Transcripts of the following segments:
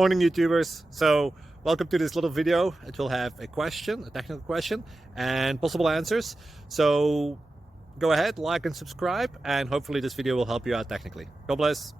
Morning YouTubers. So welcome to this little video. It will have a question, a technical question, and possible answers. So go ahead, like and subscribe, and hopefully this video will help you out technically. God bless.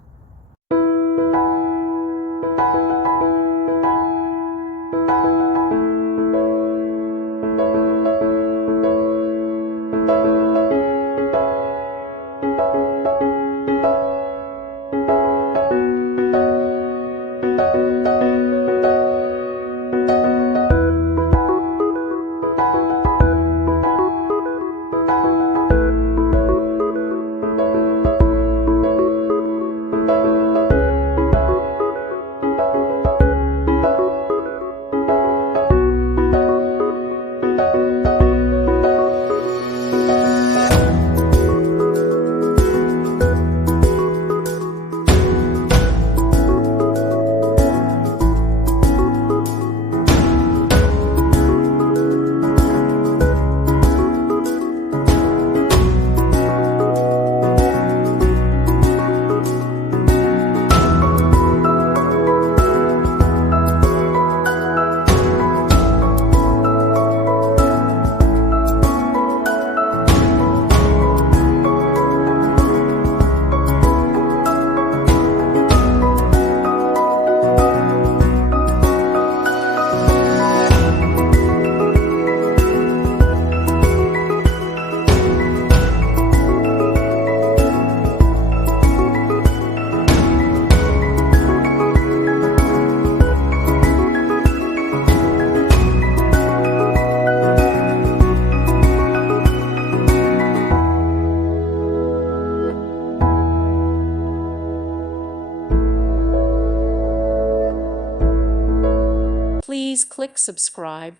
Please click subscribe.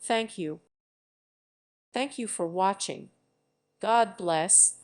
Thank you. Thank you for watching. God bless.